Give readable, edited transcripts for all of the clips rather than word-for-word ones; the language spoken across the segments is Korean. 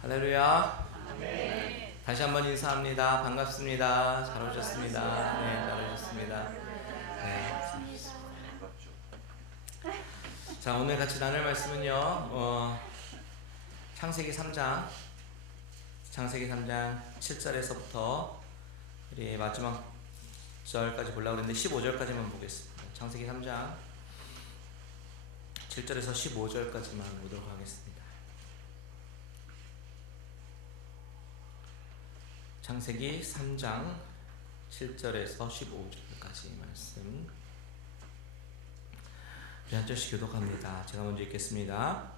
할렐루야. 다시 한번 인사합니다. 반갑습니다. 잘 오셨습니다. 네, 잘 오셨습니다. 네. 자, 오늘 같이 나눌 말씀은요. 창세기 3장 7절에서부터 우리 마지막 절까지 보려고 했는데 15절까지만 보겠습니다. 창세기 3장 7절에서 15절까지만 보도록 하겠습니다. 창세기 3장 7절에서 15절까지 말씀. 우리 한 절씩 교독합니다. 제가 먼저 읽겠습니다.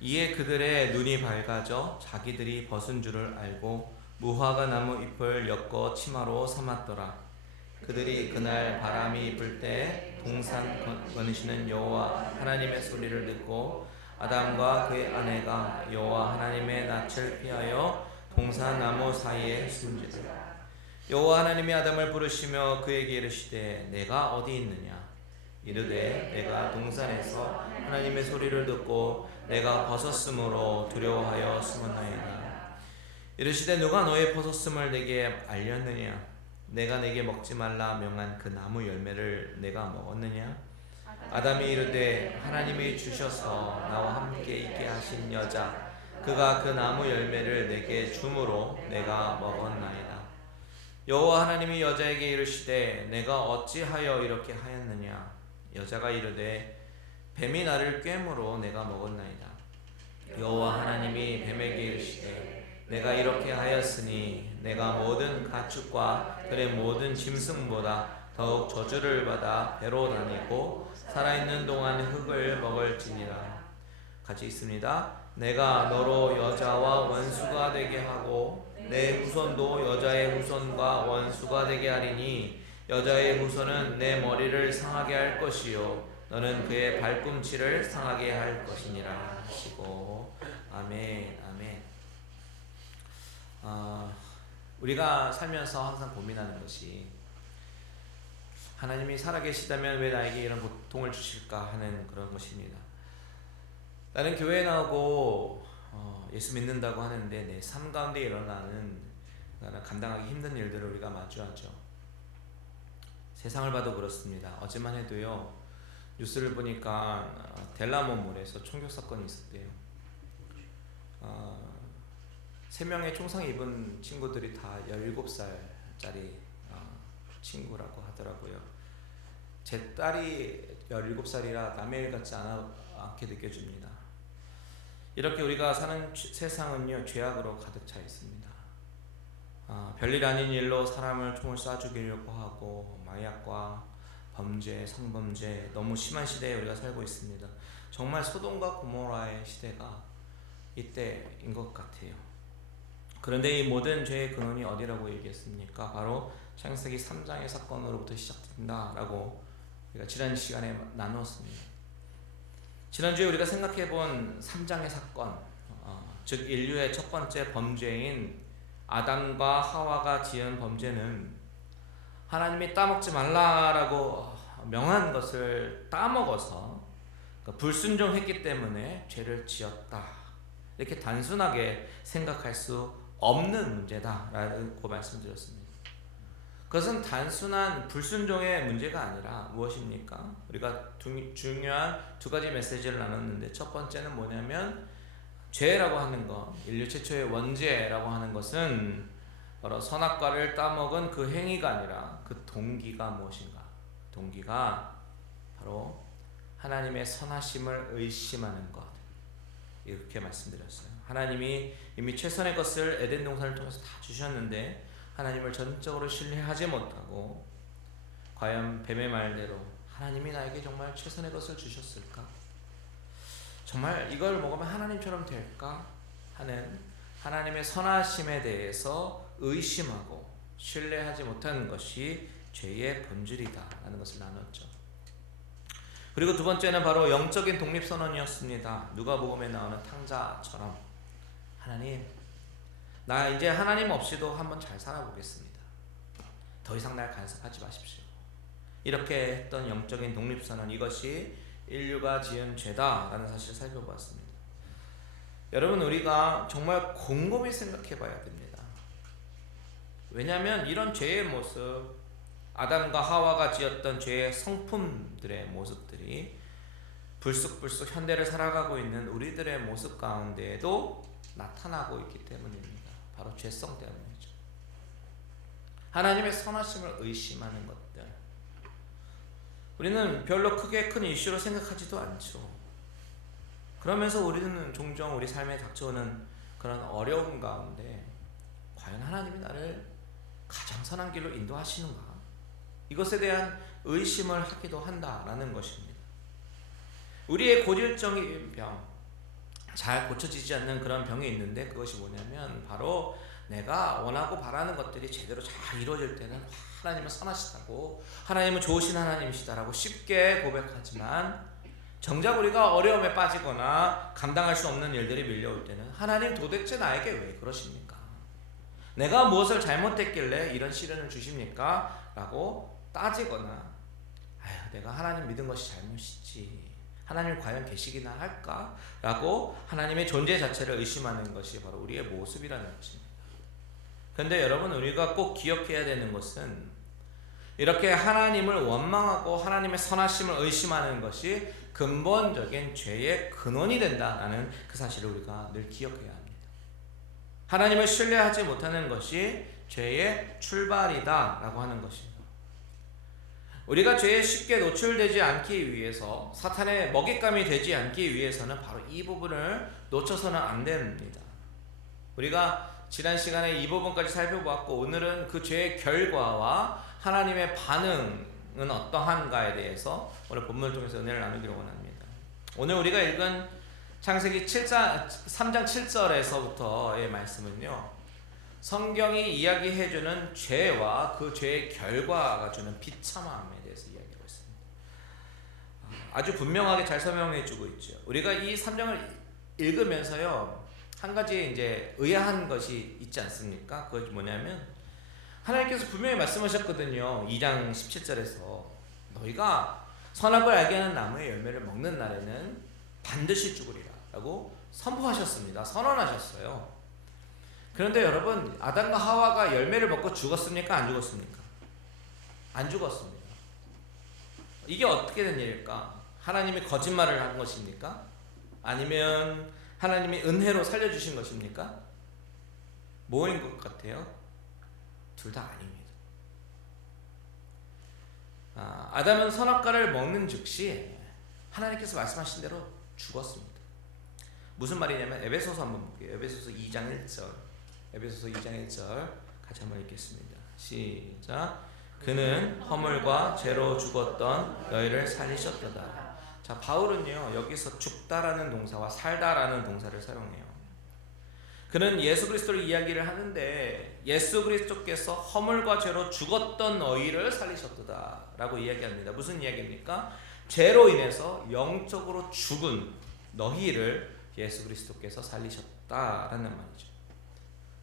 이에 그들의 눈이 밝아져 자기들이 벗은 줄을 알고 무화과 나무 잎을 엮어 치마로 삼았더라. 그들이 그날 바람이 불 때 동산 거니시는 여호와 하나님의 소리를 듣고 아담과 그의 아내가 여호와 하나님의 낯을 피하여 동산 나무 사이에 숨지더라. 여호와 하나님이 아담을 부르시며 그에게 이르시되 내가 어디 있느냐. 이르되 내가 동산에서 하나님의 소리를 듣고 내가 벗었으므로 두려워하여 숨었나이다. 이르시되 누가 너의 벗었음을 내게 알렸느냐. 내가 내게 먹지 말라 명한 그 나무 열매를 내가 먹었느냐. 아담이 이르되 하나님이 주셔서 나와 함께 있게 하신 여자 그가 그 나무 열매를 내게 주므로 내가 먹었나이다. 여호와 하나님이 여자에게 이르시되 내가 어찌하여 이렇게 하였느냐. 여자가 이르되 뱀이 나를 꿰므로 내가 먹었나이다. 여호와 하나님이 뱀에게 이르시되 내가 이렇게 하였으니 내가 모든 가축과 들의 모든 짐승보다 더욱 저주를 받아 배로 다니고 살아있는 동안 흙을 먹을지니라. 같이 있습니다. 내가 너로 여자와 원수가 되게 하고 내 후손도 여자의 후손과 원수가 되게 하리니 여자의 후손은 내 머리를 상하게 할 것이요 너는 그의 발꿈치를 상하게 할 것이니라 하시고. 아멘. 아멘. 우리가 살면서 항상 고민하는 것이 하나님이 살아계시다면 왜 나에게 이런 고통을 주실까 하는 그런 것입니다. 나는 교회에 나오고 예수 믿는다고 하는데 내 삶 가운데 일어나는 감당하기 힘든 일들을 우리가 마주하죠. 세상을 봐도 그렇습니다. 어제만 해도요 뉴스를 보니까 델라몬몰에서 총격 사건이 있었대요. 3명의 총상 입은 친구들이 다 17살짜리 친구라고 하더라고요. 제 딸이 17살이라 남의 일 같지 않게 느껴집니다. 이렇게 우리가 사는 세상은요 죄악으로 가득 차 있습니다. 별일 아닌 일로 사람을 총을 쏴 죽이려고 하고 마약과 범죄, 성범죄 너무 심한 시대에 우리가 살고 있습니다. 정말 소돔과 고모라의 시대가 이때인 것 같아요. 그런데 이 모든 죄의 근원이 어디라고 얘기했습니까? 바로 창세기 3장의 사건으로부터 시작된다라고 우리가 지난 시간에 나눴습니다. 지난주에 우리가 생각해본 3장의 사건, 즉 인류의 첫 번째 범죄인 아담과 하와가 지은 범죄는 하나님이 따먹지 말라라고 명한 것을 따먹어서 불순종했기 때문에 죄를 지었다. 이렇게 단순하게 생각할 수 없는 문제다라고 말씀드렸습니다. 그것은 단순한 불순종의 문제가 아니라 무엇입니까? 우리가 중요한 두 가지 메시지를 나눴는데 첫 번째는 뭐냐면 죄라고 하는 것, 인류 최초의 원죄라고 하는 것은 바로 선악과를 따먹은 그 행위가 아니라 그 동기가 무엇인가? 동기가 바로 하나님의 선하심을 의심하는 것. 이렇게 말씀드렸어요. 하나님이 이미 최선의 것을 에덴 동산을 통해서 다 주셨는데 하나님을 전적으로 신뢰하지 못하고 과연 뱀의 말대로 하나님이 나에게 정말 최선의 것을 주셨을까? 정말 이걸 먹으면 하나님처럼 될까? 하는 하나님의 선하심에 대해서 의심하고 신뢰하지 못하는 것이 죄의 본질이다 라는 것을 나눴죠. 그리고 두 번째는 바로 영적인 독립선언이었습니다. 누가복음에 나오는 탕자처럼 하나님, 나 이제 하나님 없이도 한번 잘 살아보겠습니다. 더 이상 날 간섭하지 마십시오. 이렇게 했던 영적인 독립선언, 이것이 인류가 지은 죄다라는 사실을 살펴보았습니다. 여러분, 우리가 정말 곰곰이 생각해 봐야 됩니다. 왜냐하면 이런 죄의 모습, 아담과 하와가 지었던 죄의 성품들의 모습들이 불쑥불쑥 현대를 살아가고 있는 우리들의 모습 가운데에도 나타나고 있기 때문입니다. 바로 죄성 때문이죠. 하나님의 선하심을 의심하는 것들, 우리는 별로 크게 큰 이슈로 생각하지도 않죠. 그러면서 우리는 종종 우리 삶에 닥쳐오는 그런 어려움 가운데 과연 하나님이 나를 가장 선한 길로 인도하시는가? 이것에 대한 의심을 하기도 한다라는 것입니다. 우리의 고질적인 병, 잘 고쳐지지 않는 그런 병이 있는데 그것이 뭐냐면 바로 내가 원하고 바라는 것들이 제대로 잘 이루어질 때는 하나님은 선하시다고, 하나님은 좋으신 하나님이시다라고 쉽게 고백하지만 정작 우리가 어려움에 빠지거나 감당할 수 없는 일들이 밀려올 때는 하나님 도대체 나에게 왜 그러십니까? 내가 무엇을 잘못했길래 이런 시련을 주십니까? 라고 따지거나, 아휴, 내가 하나님 믿은 것이 잘못이지, 하나님 과연 계시기나 할까? 라고 하나님의 존재 자체를 의심하는 것이 바로 우리의 모습이라는 것입니다. 그런데 여러분, 우리가 꼭 기억해야 되는 것은 이렇게 하나님을 원망하고 하나님의 선하심을 의심하는 것이 근본적인 죄의 근원이 된다는 그 사실을 우리가 늘 기억해야 합니다. 하나님을 신뢰하지 못하는 것이 죄의 출발이다 라고 하는 것입니다. 우리가 죄에 쉽게 노출되지 않기 위해서, 사탄의 먹잇감이 되지 않기 위해서는 바로 이 부분을 놓쳐서는 안 됩니다. 우리가 지난 시간에 이 부분까지 살펴보았고, 오늘은 그 죄의 결과와 하나님의 반응은 어떠한가에 대해서 오늘 본문을 통해서 은혜를 나누기로 원합니다. 오늘 우리가 읽은 창세기 3장 7절에서부터의 말씀은요, 성경이 이야기해주는 죄와 그 죄의 결과가 주는 비참함에 대해서 이야기하고 있습니다. 아주 분명하게 잘 설명해주고 있죠. 우리가 이 3장을 읽으면서요, 한 가지 이제 의아한 것이 있지 않습니까? 그것이 뭐냐면 하나님께서 분명히 말씀하셨거든요. 2장 17절에서 너희가 선악을 알게 하는 나무의 열매를 먹는 날에는 반드시 죽으리라 라고 선포하셨습니다. 선언하셨어요. 그런데 여러분, 아담과 하와가 열매를 먹고 죽었습니까? 안 죽었습니까? 안 죽었습니다. 이게 어떻게 된 일일까? 하나님이 거짓말을 한 것입니까? 아니면 하나님이 은혜로 살려주신 것입니까? 뭐인 것 같아요? 둘 다 아닙니다. 아담은 선악과를 먹는 즉시 하나님께서 말씀하신 대로 죽었습니다. 무슨 말이냐면 에베소서 한번 볼게요. 에베소서 2장 1절. 에베소서 2장 1절 같이 한번 읽겠습니다. 시작. 그는 허물과 죄로 죽었던 너희를 살리셨도다. 자, 바울은요, 여기서 죽다라는 동사와 살다라는 동사를 사용해요. 그는 예수 그리스도를 이야기를 하는데 예수 그리스도께서 허물과 죄로 죽었던 너희를 살리셨도다 라고 이야기합니다. 무슨 이야기입니까? 죄로 인해서 영적으로 죽은 너희를 예수 그리스도께서 살리셨다라는 말이죠.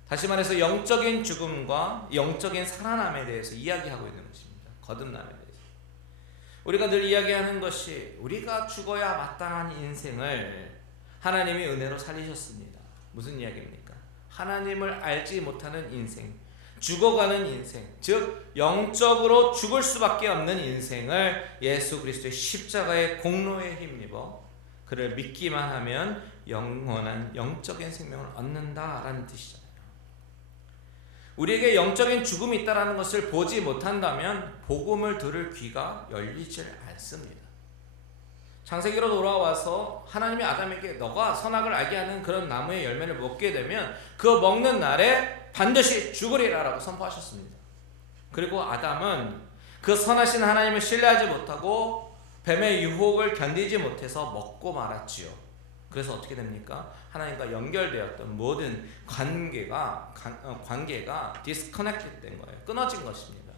다시 말해서 영적인 죽음과 영적인 살아남에 대해서 이야기하고 있는 것입니다. 거듭남에 대해서. 우리가 늘 이야기하는 것이 우리가 죽어야 마땅한 인생을 하나님이 은혜로 살리셨습니다. 무슨 이야기입니까? 하나님을 알지 못하는 인생, 죽어가는 인생, 즉 영적으로 죽을 수밖에 없는 인생을 예수 그리스도의 십자가의 공로에 힘입어 그를 믿기만 하면 영원한 영적인 생명을 얻는다라는 뜻이잖아요. 우리에게 영적인 죽음이 있다는 것을 보지 못한다면 복음을 들을 귀가 열리질 않습니다. 창세기로 돌아와서 하나님이 아담에게 너가 선악을 알게 하는 그런 나무의 열매를 먹게 되면 그 먹는 날에 반드시 죽으리라 라고 선포하셨습니다. 그리고 아담은 그 선하신 하나님을 신뢰하지 못하고 뱀의 유혹을 견디지 못해서 먹고 말았지요. 그래서 어떻게 됩니까? 하나님과 연결되었던 모든 관계가 디스커넥트 된 거예요. 끊어진 것입니다.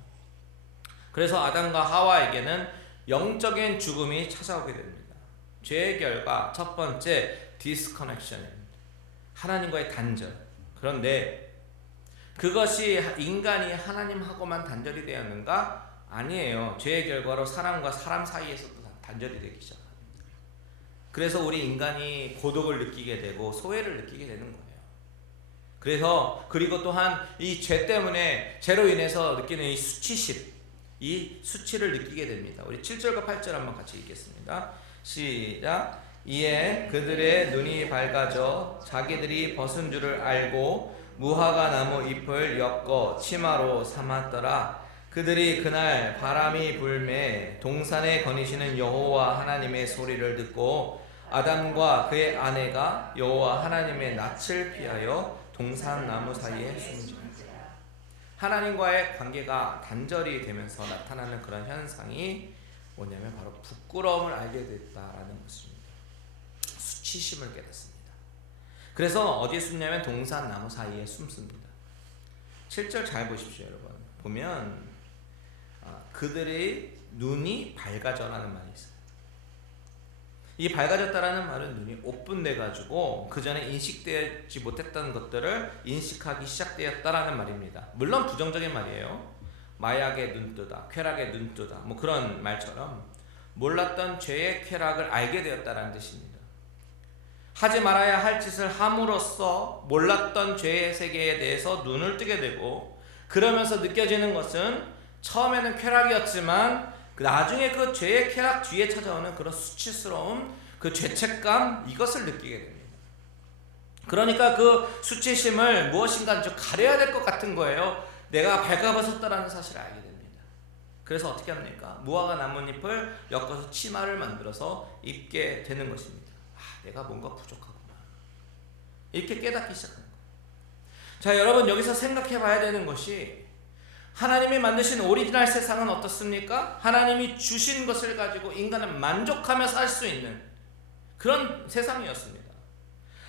그래서 아담과 하와에게는 영적인 죽음이 찾아오게 됩니다. 죄의 결과 첫 번째 디스커넥션입니다. 하나님과의 단절. 그런데 그것이 인간이 하나님하고만 단절이 되었는가? 아니에요. 죄의 결과로 사람과 사람 사이에서도 단절이 되기 시작합니다. 그래서 우리 인간이 고독을 느끼게 되고 소외를 느끼게 되는 거예요. 그래서 그리고 또한 이 죄 때문에 죄로 인해서 느끼는 이 수치심, 이 수치를 느끼게 됩니다. 우리 7절과 8절 한번 같이 읽겠습니다. 시작. 이에 그들의 눈이 밝아져 자기들이 벗은 줄을 알고 무화과 나무 잎을 엮어 치마로 삼았더라. 그들이 그날 바람이 불매 동산에 거니시는 여호와 하나님의 소리를 듣고 아담과 그의 아내가 여호와 하나님의 낯을 피하여 동산 나무 사이에 숨지니라. 하나님과의 관계가 단절이 되면서 나타나는 그런 현상이 뭐냐면 바로 부끄러움을 알게 됐다라는 것입니다. 수치심을 깨닫습니다. 그래서 어디에 숨냐면 동산 나무 사이에 숨습니다. 7절 잘 보십시오, 여러분. 보면 그들의 눈이 밝아져라는 말이 있어요. 이 밝아졌다라는 말은 눈이 오픈돼 가지고 그 전에 인식되지 못했던 것들을 인식하기 시작되었다라는 말입니다. 물론 부정적인 말이에요. 마약의 눈뜨다, 쾌락의 눈뜨다, 뭐 그런 말처럼 몰랐던 죄의 쾌락을 알게 되었다라는 뜻입니다. 하지 말아야 할 짓을 함으로써 몰랐던 죄의 세계에 대해서 눈을 뜨게 되고, 그러면서 느껴지는 것은 처음에는 쾌락이었지만 나중에 그 죄의 쾌락 뒤에 찾아오는 그런 수치스러움, 그 죄책감, 이것을 느끼게 됩니다. 그러니까 그 수치심을 무엇인가 좀 가려야 될 것 같은 거예요. 내가 발가벗었다라는 사실을 알게 됩니다. 그래서 어떻게 합니까? 무화과 나뭇잎을 엮어서 치마를 만들어서 입게 되는 것입니다. 내가 뭔가 부족하구나, 이렇게 깨닫기 시작하는 거예요. 자, 여러분, 여기서 생각해 봐야 되는 것이, 하나님이 만드신 오리지널 세상은 어떻습니까? 하나님이 주신 것을 가지고 인간은 만족하며 살 수 있는 그런 세상이었습니다.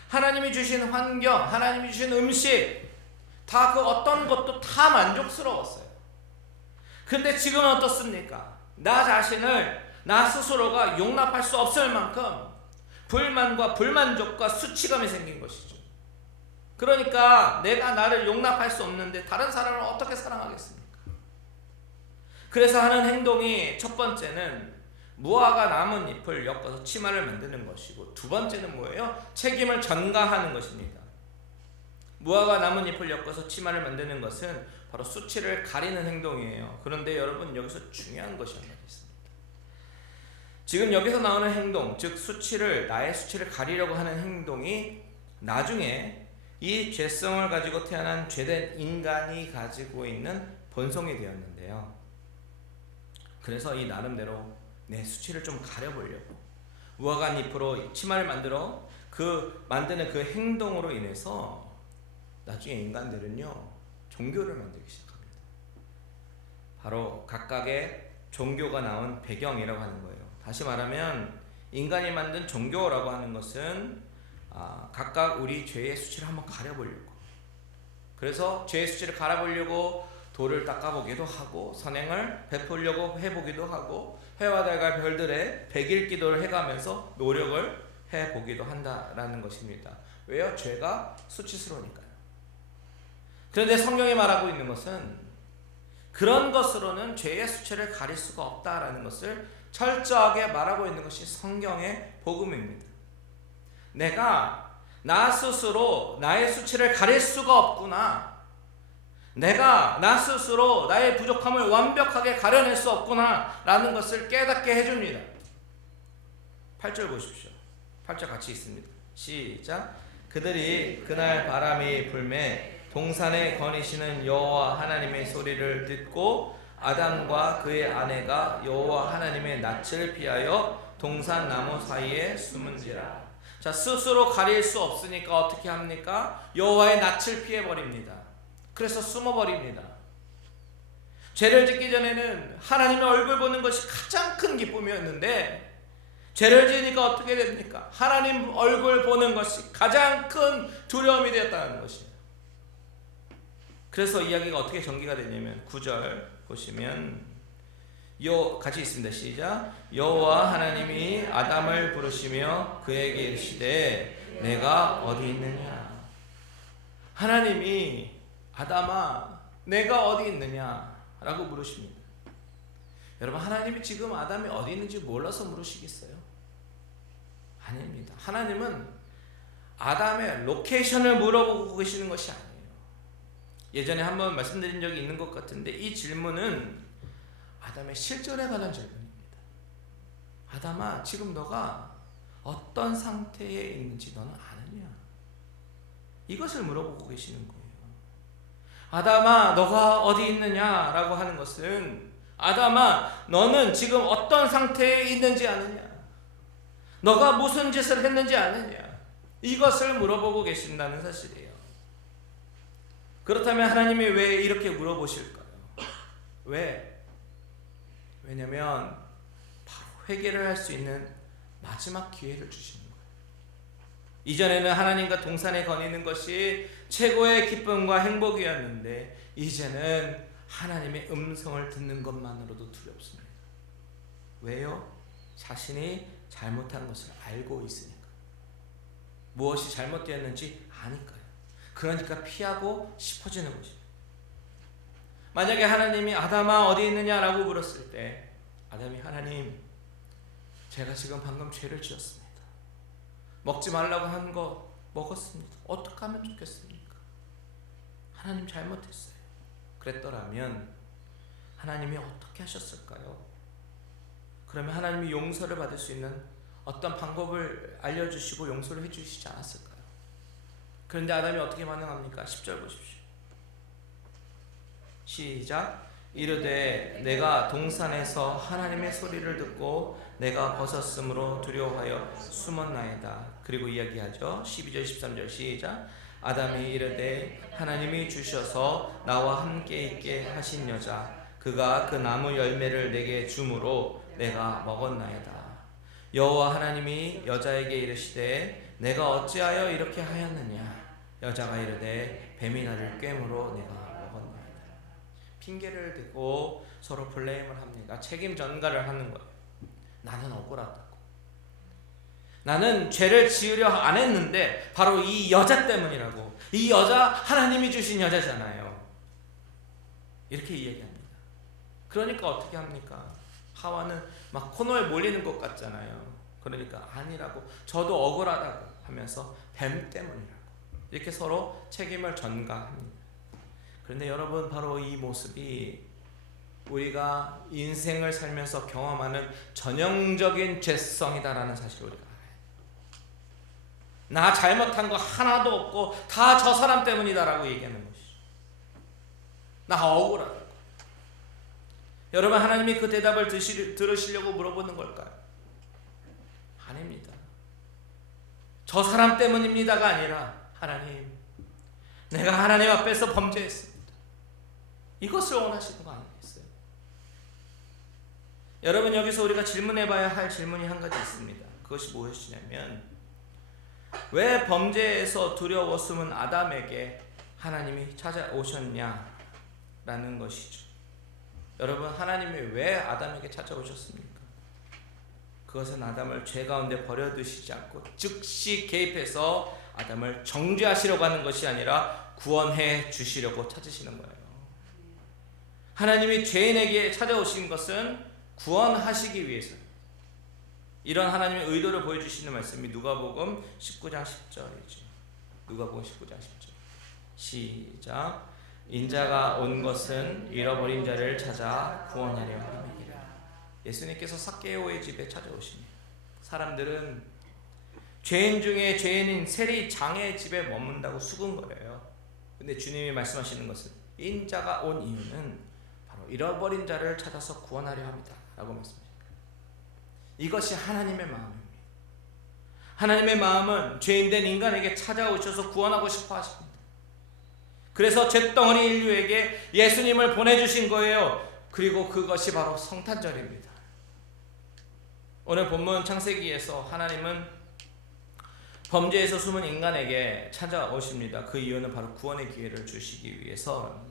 하나님이 주신 환경, 하나님이 주신 음식, 다 그 어떤 것도 다 만족스러웠어요. 근데 지금은 어떻습니까? 나 자신을, 나 스스로가 용납할 수 없을 만큼 불만과 불만족과 수치감이 생긴 것이죠. 그러니까 내가 나를 용납할 수 없는데 다른 사람을 어떻게 사랑하겠습니까? 그래서 하는 행동이, 첫 번째는 무화과 나뭇잎을 엮어서 치마를 만드는 것이고, 두 번째는 뭐예요? 책임을 전가하는 것입니다. 무화과 나뭇잎을 엮어서 치마를 만드는 것은 바로 수치를 가리는 행동이에요. 그런데 여러분, 여기서 중요한 것이 하나 있습니다. 지금 여기서 나오는 행동, 즉 수치를, 나의 수치를 가리려고 하는 행동이 나중에 이 죄성을 가지고 태어난 죄된 인간이 가지고 있는 본성이 되었는데요. 그래서 이 나름대로 내 수치를 좀 가려보려고 무화과 잎으로 치마를 만들어 만드는 그 행동으로 인해서 나중에 인간들은요, 종교를 만들기 시작합니다. 바로 각각의 종교가 나온 배경이라고 하는 거예요. 다시 말하면 인간이 만든 종교라고 하는 것은 각각 우리 죄의 수치를 한번 가려보려고, 그래서 죄의 수치를 가려보려고 돌을 닦아보기도 하고 선행을 베풀려고 해보기도 하고 해와 달과 별들의 백일 기도를 해가면서 노력을 해보기도 한다라는 것입니다. 왜요? 죄가 수치스러우니까요. 그런데 성경이 말하고 있는 것은 그런 것으로는 죄의 수치를 가릴 수가 없다라는 것을 철저하게 말하고 있는 것이 성경의 복음입니다. 내가 나 스스로 나의 수치를 가릴 수가 없구나, 내가 나 스스로 나의 부족함을 완벽하게 가려낼 수 없구나 라는 것을 깨닫게 해줍니다. 8절 보십시오. 8절 같이 있습니다. 시작. 그들이 그날 바람이 불매 동산에 거니시는 여호와 하나님의 소리를 듣고 아담과 그의 아내가 여호와 하나님의 낯을 피하여 동산 나무 사이에 숨은지라. 자, 스스로 가릴 수 없으니까 어떻게 합니까? 여호와의 낯을 피해버립니다. 그래서 숨어버립니다. 죄를 짓기 전에는 하나님의 얼굴 보는 것이 가장 큰 기쁨이었는데, 죄를 지으니까 어떻게 됩니까? 하나님 얼굴 보는 것이 가장 큰 두려움이 되었다는 것이에요. 그래서 이야기가 어떻게 전개가 되냐면 9절 보시면 같이 있습니다. 시작. 여호와 하나님이 아담을 부르시며 그에게 이르시되 내가 어디 있느냐. 하나님이 아담아, 내가 어디 있느냐 라고 물으십니다. 여러분, 하나님이 지금 아담이 어디 있는지 몰라서 물으시겠어요? 아닙니다. 하나님은 아담의 로케이션을 물어보고 계시는 것이 아니에요. 예전에 한번 말씀드린 적이 있는 것 같은데, 이 질문은 아담의 실존에 관한 질문입니다. 아담아, 지금 너가 어떤 상태에 있는지 너는 아느냐? 이것을 물어보고 계시는 거예요. 아담아, 너가 어디 있느냐? 라고 하는 것은, 아담아, 너는 지금 어떤 상태에 있는지 아느냐? 너가 무슨 짓을 했는지 아느냐? 이것을 물어보고 계신다는 사실이에요. 그렇다면 하나님이 왜 이렇게 물어보실까요? 왜? 왜냐면 바로 회개를 할 수 있는 마지막 기회를 주시는 거예요. 이전에는 하나님과 동산에 거니는 것이 최고의 기쁨과 행복이었는데, 이제는 하나님의 음성을 듣는 것만으로도 두렵습니다. 왜요? 자신이 잘못한 것을 알고 있으니까. 무엇이 잘못되었는지 아니까요. 그러니까 피하고 싶어지는 것입니다. 만약에 하나님이 아담아 어디 있느냐라고 물었을 때, 아담이 하나님, 제가 지금 방금 죄를 지었습니다. 먹지 말라고 한 거 먹었습니다. 어떻게 하면 좋겠습니까? 하나님 잘못했어요. 그랬더라면 하나님이 어떻게 하셨을까요? 그러면 하나님이 용서를 받을 수 있는 어떤 방법을 알려주시고 용서를 해주시지 않았을까요? 그런데 아담이 어떻게 반응합니까? 10절 보십시오. 시작. 이르되 내가 동산에서 하나님의 소리를 듣고 내가 벗었으므로 두려워하여 숨었나이다. 그리고 이야기하죠. 12절 13절 시작. 아담이 이르되 하나님이 주셔서 나와 함께 있게 하신 여자, 그가 그 나무 열매를 내게 주므로 내가 먹었나이다. 여호와 하나님이 여자에게 이르시되 내가 어찌하여 이렇게 하였느냐? 여자가 이르되 뱀이 나를 꿰므로 내가 먹었나이다. 핑계를 대고 서로 블레임을 합니다. 책임 전가를 하는 거예요. 나는 억울하다고. 나는 죄를 지으려 안 했는데 바로 이 여자 때문이라고. 이 여자 하나님이 주신 여자잖아요. 이렇게 이야기합니다. 그러니까 어떻게 합니까? 하와는 막 코너에 몰리는 것 같잖아요. 그러니까 아니라고, 저도 억울하다고 하면서 뱀 때문이라고 이렇게 서로 책임을 전가합니다. 그런데 여러분, 바로 이 모습이 우리가 인생을 살면서 경험하는 전형적인 죄성이다라는 사실을 우리가 알아요. 나 잘못한 거 하나도 없고 다 저 사람 때문이다라고 얘기하는 것이죠. 나 억울하다고. 여러분, 하나님이 그 대답을 들으시려고 물어보는 걸까요? 아닙니다. 저 사람 때문입니다가 아니라, 하나님, 내가 하나님 앞에서 범죄했습니다. 이것을 원하시는 거 아니겠어요? 여러분, 여기서 우리가 질문해 봐야 할 질문이 한 가지 있습니다. 그것이 무엇이냐면, 왜 범죄에서 두려워 숨은 아담에게 하나님이 찾아오셨냐라는 것이죠. 여러분, 하나님이 왜 아담에게 찾아오셨습니까? 그것은 아담을 죄 가운데 버려두시지 않고 즉시 개입해서 아담을 정죄하시려고 하는 것이 아니라 구원해 주시려고 찾으시는 거예요. 하나님이 죄인에게 찾아오신 것은 구원하시기 위해서. 이런 하나님의 의도를 보여주시는 말씀이 누가복음 19장 10절이죠. 누가복음 19장 10절 시작. 인자가 온 것은 잃어버린 자를 찾아 구원하려 함이니라. 예수님께서 삭개오의 집에 찾아오십니다. 사람들은 죄인 중에 죄인인 세리 장의 집에 머문다고 수군거려요. 근데 주님이 말씀하시는 것은 인자가 온 이유는 바로 잃어버린 자를 찾아서 구원하려 합니다 라고 말씀하십니다. 이것이 하나님의 마음입니다. 하나님의 마음은 죄인된 인간에게 찾아오셔서 구원하고 싶어 하십니다. 그래서 잿덩어리 인류에게 예수님을 보내주신 거예요. 그리고 그것이 바로 성탄절입니다. 오늘 본문 창세기에서 하나님은 범죄에서 숨은 인간에게 찾아오십니다. 그 이유는 바로 구원의 기회를 주시기 위해서.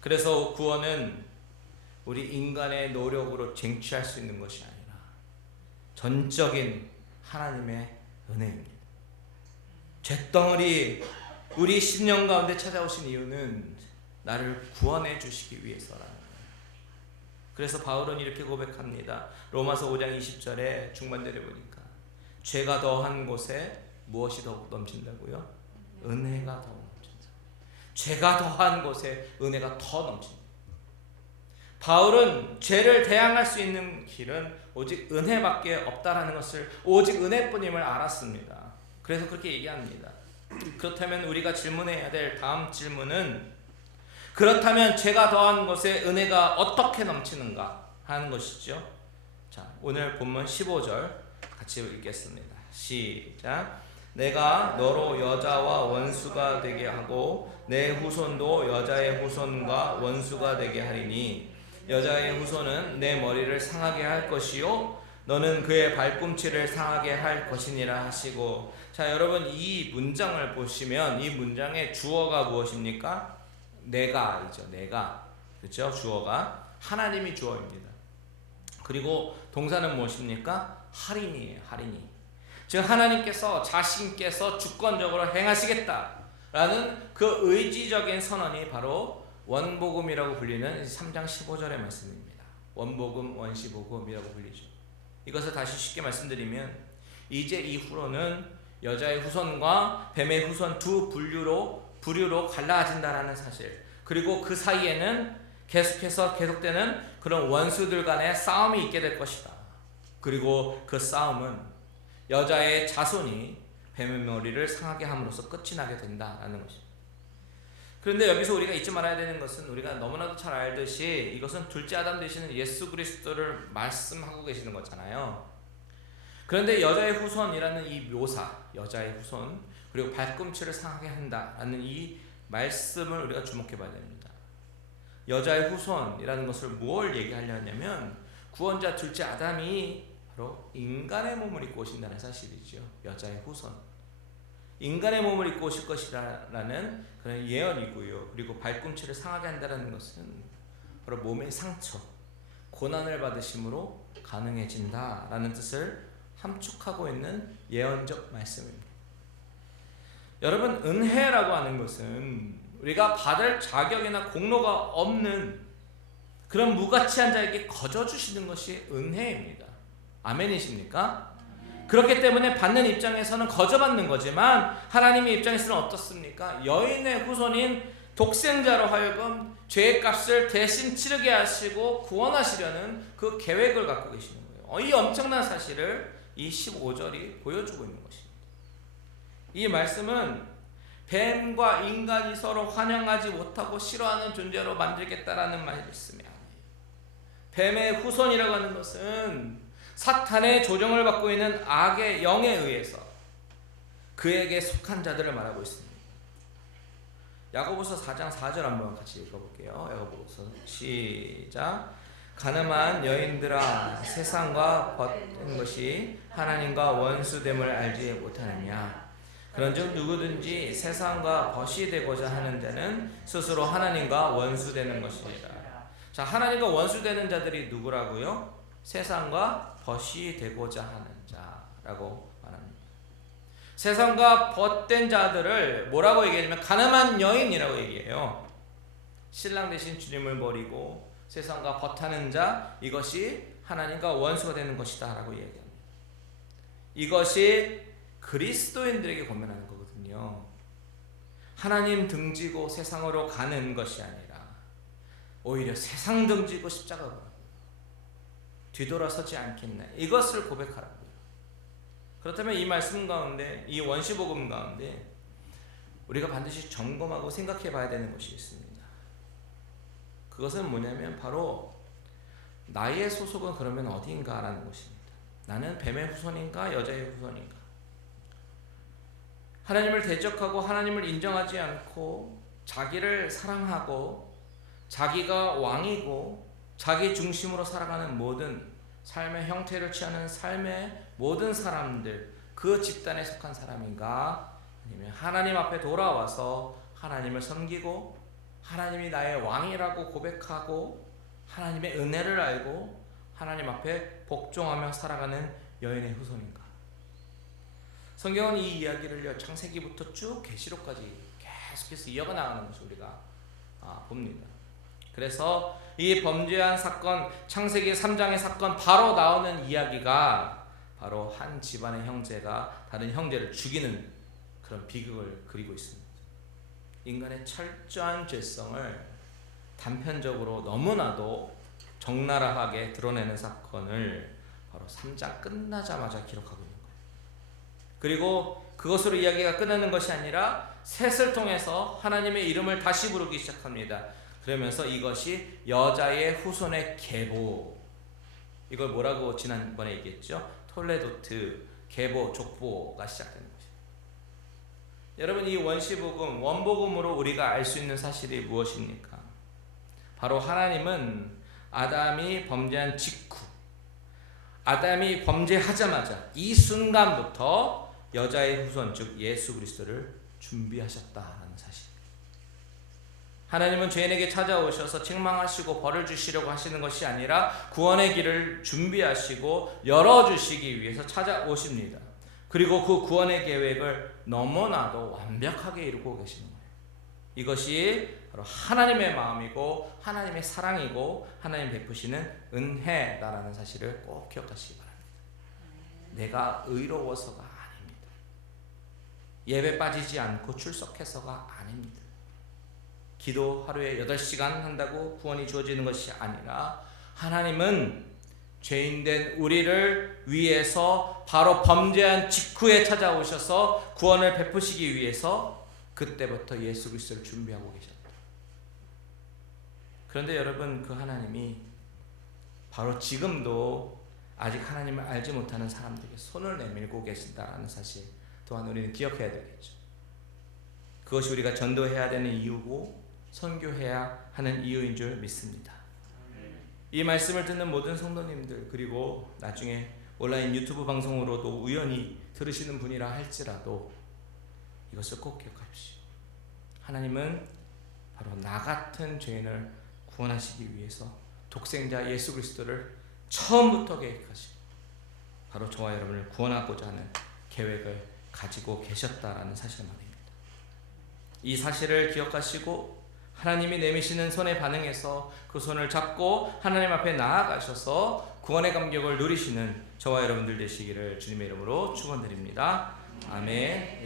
그래서 구원은 우리 인간의 노력으로 쟁취할 수 있는 것이 아니라 전적인 하나님의 은혜입니다. 잿덩어리 우리 심령 가운데 찾아오신 이유는 나를 구원해 주시기 위해서라는 거예요. 그래서 바울은 이렇게 고백합니다. 로마서 5장 20절에 중반절에 보니까 죄가 더한 곳에 무엇이 더 넘친다고요? 은혜가 더 넘친다. 죄가 더한 곳에 은혜가 더 넘친다. 바울은 죄를 대항할 수 있는 길은 오직 은혜밖에 없다라는 것을, 오직 은혜뿐임을 알았습니다. 그래서 그렇게 얘기합니다. 그렇다면 우리가 질문해야 될 다음 질문은, 그렇다면 죄가 더한 곳에 은혜가 어떻게 넘치는가 하는 것이죠. 자, 오늘 본문 15절 같이 읽겠습니다. 시작. 내가 너로 여자와 원수가 되게 하고 내 후손도 여자의 후손과 원수가 되게 하리니 여자의 후손은 내 머리를 상하게 할 것이요 너는 그의 발꿈치를 상하게 할 것이니라 하시고. 자, 여러분, 이 문장을 보시면 이 문장의 주어가 무엇입니까? 내가이죠. 내가. 그렇죠? 주어가 하나님이 주어입니다. 그리고 동사는 무엇입니까? 할인이에요. 할인이. 즉 하나님께서 자신께서 주권적으로 행하시겠다라는 그 의지적인 선언이 바로 원복음이라고 불리는 3장 15절의 말씀입니다. 원복음, 원시복음이라고 불리죠. 이것을 다시 쉽게 말씀드리면, 이제 이후로는 여자의 후손과 뱀의 후손 두 부류로 갈라진다라는 사실, 그리고 그 사이에는 계속해서 계속되는 그런 원수들 간의 싸움이 있게 될 것이다. 그리고 그 싸움은 여자의 자손이 뱀의 머리를 상하게 함으로써 끝이 나게 된다라는 것입니다. 그런데 여기서 우리가 잊지 말아야 되는 것은, 우리가 너무나도 잘 알듯이 이것은 둘째 아담 되시는 예수 그리스도를 말씀하고 계시는 거잖아요. 그런데 여자의 후손이라는 이 묘사, 여자의 후손, 그리고 발꿈치를 상하게 한다라는 이 말씀을 우리가 주목해 봐야 됩니다. 여자의 후손이라는 것을 뭘 얘기하려 하냐면, 구원자 둘째 아담이 바로 인간의 몸을 입고 오신다는 사실이죠. 여자의 후손, 인간의 몸을 입고 오실 것이라는 그런 예언이고요. 그리고 발꿈치를 상하게 한다는 것은 바로 몸의 상처, 고난을 받으심으로 가능해진다라는 뜻을 함축하고 있는 예언적 말씀입니다. 여러분, 은혜라고 하는 것은 우리가 받을 자격이나 공로가 없는 그런 무가치한 자에게 거저 주시는 것이 은혜입니다. 아멘이십니까? 그렇기 때문에 받는 입장에서는 거저 받는 거지만, 하나님의 입장에서는 어떻습니까? 여인의 후손인 독생자로 하여금 죄의 값을 대신 치르게 하시고 구원하시려는 그 계획을 갖고 계시는 거예요. 이 엄청난 사실을 이 15절이 보여주고 있는 것입니다. 이 말씀은 뱀과 인간이 서로 환영하지 못하고 싫어하는 존재로 만들겠다라는 말씀이 아니에요. 뱀의 후손이라고 하는 것은 사탄의 조정을 받고 있는 악의 영에 의해서 그에게 속한 자들을 말하고 있습니다. 야고보서 4장 4절 한번 같이 읽어볼게요. 야고보서 시작. 가늠한 여인들아, 세상과 벗은 것이 하나님과 원수됨을 알지 못하느냐. 그런즉 누구든지 세상과 벗이 되고자 하는 자는 스스로 하나님과 원수되는 것이니라. 자, 하나님과 원수되는 자들이 누구라고요? 세상과 벗이 되고자 하는 자라고 말합니다. 세상과 벗된 자들을 뭐라고 얘기하냐면 가늠한 여인이라고 얘기해요. 신랑 되신 주님을 버리고 세상과 벗하는 자, 이것이 하나님과 원수가 되는 것이다 라고 얘기합니다. 이것이 그리스도인들에게 권면하는 거거든요. 하나님 등지고 세상으로 가는 것이 아니라 오히려 세상 등지고 십자가로 뒤돌아서지 않겠나, 이것을 고백하라고요. 그렇다면 이 말씀 가운데, 이 원시복음 가운데 우리가 반드시 점검하고 생각해 봐야 되는 것이 있습니다. 그것은 뭐냐면 바로 나의 소속은 그러면 어디인가라는 것입니다. 나는 뱀의 후손인가 여자의 후손인가? 하나님을 대적하고 하나님을 인정하지 않고 자기를 사랑하고 자기가 왕이고 자기 중심으로 살아가는 모든 삶의 형태를 취하는 삶의 모든 사람들, 그 집단에 속한 사람인가? 아니면 하나님 앞에 돌아와서 하나님을 섬기고 하나님이 나의 왕이라고 고백하고 하나님의 은혜를 알고 하나님 앞에 복종하며 살아가는 여인의 후손인가? 성경은 이 이야기를 창세기부터 쭉 계시록까지 계속해서 이어나가는 것을 우리가 봅니다. 그래서 이 범죄한 사건, 창세기 3장의 사건 바로 나오는 이야기가 바로 한 집안의 형제가 다른 형제를 죽이는 그런 비극을 그리고 있습니다. 인간의 철저한 죄성을 단편적으로 너무나도 적나라하게 드러내는 사건을 바로 3장 끝나자마자 기록하고 있는 거예요. 그리고 그것으로 이야기가 끝나는 것이 아니라 셋을 통해서 하나님의 이름을 다시 부르기 시작합니다. 그러면서 이것이 여자의 후손의 계보, 이걸 뭐라고 지난번에 얘기했죠? 톨레도트, 계보, 족보가 시작되는 것이죠. 여러분, 이 원시복음, 원복음으로 우리가 알 수 있는 사실이 무엇입니까? 바로 하나님은 아담이 범죄한 직후, 아담이 범죄하자마자 이 순간부터 여자의 후손, 즉 예수 그리스도를 준비하셨다는 사실. 하나님은 죄인에게 찾아오셔서 책망하시고 벌을 주시려고 하시는 것이 아니라 구원의 길을 준비하시고 열어주시기 위해서 찾아오십니다. 그리고 그 구원의 계획을 너무나도 완벽하게 이루고 계시는 거예요. 이것이 바로 하나님의 마음이고 하나님의 사랑이고 하나님 베푸시는 은혜다라는 사실을 꼭 기억하시기 바랍니다. 내가 의로워서가 아닙니다. 예배 빠지지 않고 출석해서가 아닙니다. 기도 하루에 8시간 한다고 구원이 주어지는 것이 아니라 하나님은 죄인된 우리를 위해서 바로 범죄한 직후에 찾아오셔서 구원을 베푸시기 위해서 그때부터 예수 그리스도를 준비하고 계셨다. 그런데 여러분, 그 하나님이 바로 지금도 아직 하나님을 알지 못하는 사람들에게 손을 내밀고 계신다는 사실 또한 우리는 기억해야 되겠죠. 그것이 우리가 전도해야 되는 이유고 선교해야 하는 이유인 줄 믿습니다. 이 말씀을 듣는 모든 성도님들, 그리고 나중에 온라인 유튜브 방송으로도 우연히 들으시는 분이라 할지라도 이것을 꼭 기억하십시오. 하나님은 바로 나 같은 죄인을 구원하시기 위해서 독생자 예수 그리스도를 처음부터 계획하시고 바로 저와 여러분을 구원하고자 하는 계획을 가지고 계셨다라는 사실 말입니다. 이 사실을 기억하시고 하나님이 내미시는 손에 반응해서 그 손을 잡고 하나님 앞에 나아가셔서 구원의 감격을 누리시는 저와 여러분들 되시기를 주님의 이름으로 축원드립니다. 아멘.